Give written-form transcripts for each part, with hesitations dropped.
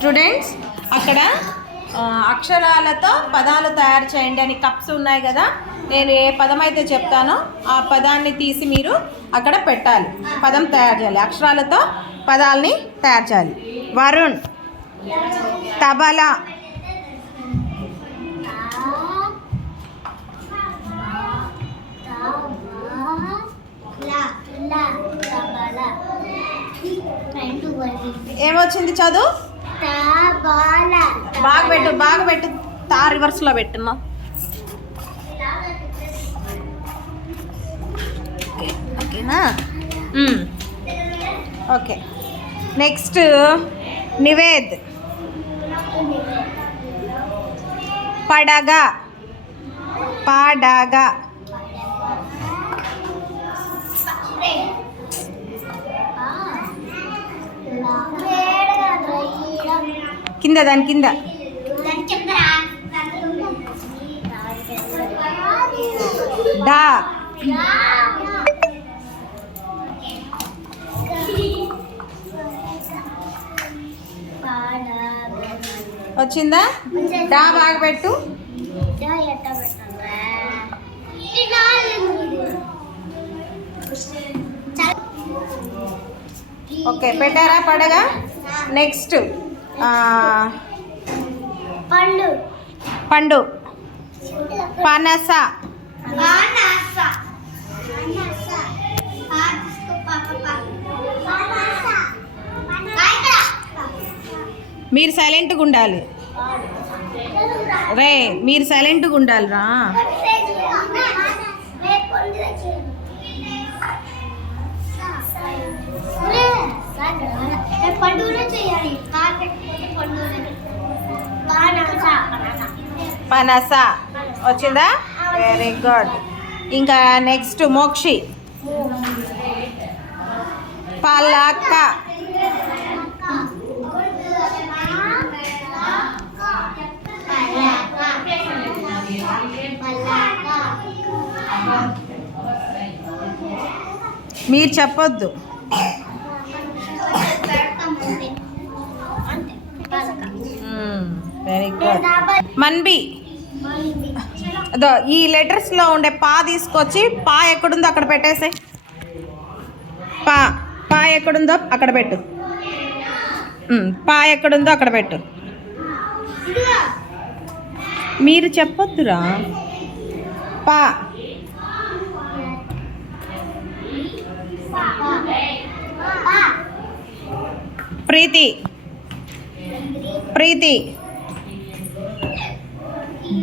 Students అక్కడ అక్షరాలతో పదాలు తయారు చేయండి అని కప్స్ ఉన్నాయి కదా. నేను ఏ పదం అయితే చెప్తానో ఆ పదాన్ని తీసి మీరు అక్కడ పెట్టాలి. పదం తయారు చేయాలి, అక్షరాలతో పదాలని తయారు చేయాలి. వరుణ్, తబలా, ఏమొచ్చింది చదువు? బాగా పెట్టు తా రివర్స్లో పెట్టున్నా. ఓకేనా? ఓకే. నెక్స్ట్ నివేద్, పడగా, పాడగా, కింద దాని కింద డా, వచ్చిందా? డా బాగా పెట్టు. ఓకే, పెట్టారా పడగా? నెక్స్ట్ పండు, పనస, మీరు సైలెంట్గా ఉండాలి రే, మీరు సైలెంట్గా ఉండాలి రా. పనస వచ్చిందా? Very good. ఇంకా నెక్స్ట్ మోక్షి, పలక, మీరు చెప్పొద్దు. Very good. మన్బి, అదో ఈ లెటర్స్లో ఉండే పా తీసుకొచ్చి పా ఎక్కడుందో అక్కడ పెట్టేసాయి. పా ఎక్కడుందో అక్కడ పెట్టు. పా ఎక్కడుందో అక్కడ పెట్టు. మీరు చెప్పొద్దురా. పా, ప్రీతి, ప్రీతి,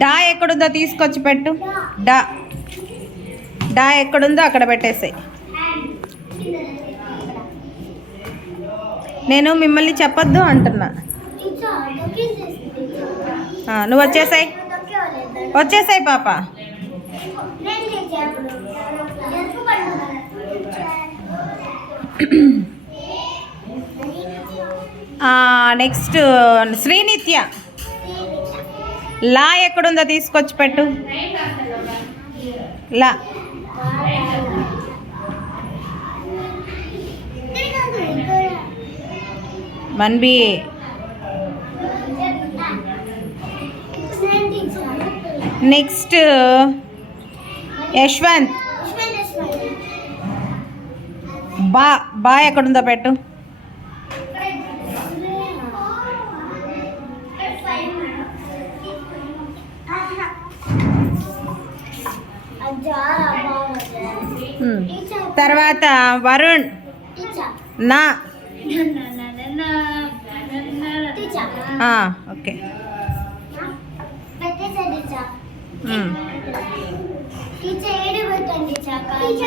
డా ఎక్కడుందో తీసుకొచ్చి పెట్టు. డా, డా ఎక్కడుందో అక్కడ పెట్టేసాయి. నేను మిమ్మల్ని చెప్పొద్దు అంటున్నా. నువ్వు వచ్చేసాయి, వచ్చేసాయి పాప. నెక్స్ట్ శ్రీనిత్య, లా ఎక్కడుందో తీసుకొచ్చి పెట్టు. లా, మన్బి, నెక్స్ట్ యశ్వంత్, బా ఎక్కడుందో పెట్టు. తర్వాత వరుణ్, నా. ఓకే.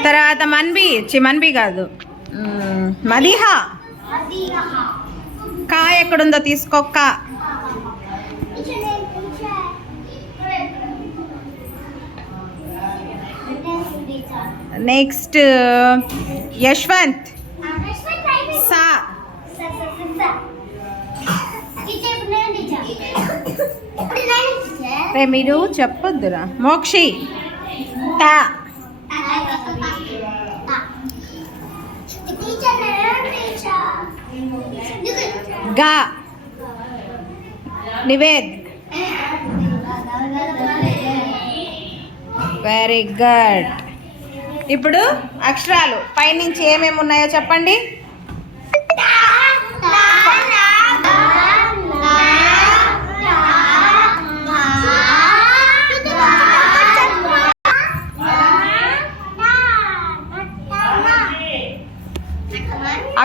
తర్వాత మన్బి కాదు, మదిహా, కా ఎక్కడుందో తీసుకో. కా, నెక్స్ట్ యశ్వంత్, సా. రే మీరు చెప్పొద్దురా. మోక్షి, టా. గా, నివేద్. Very good. ఇప్పుడు అక్షరాలు పైనుంచి ఏమేమి ఉన్నాయో చెప్పండి.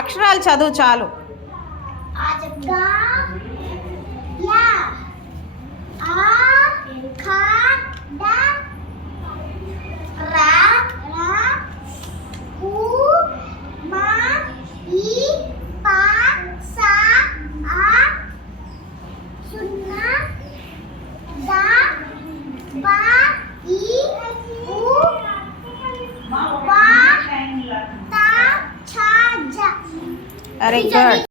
అక్షరాలు చదువు చాలు. Very good.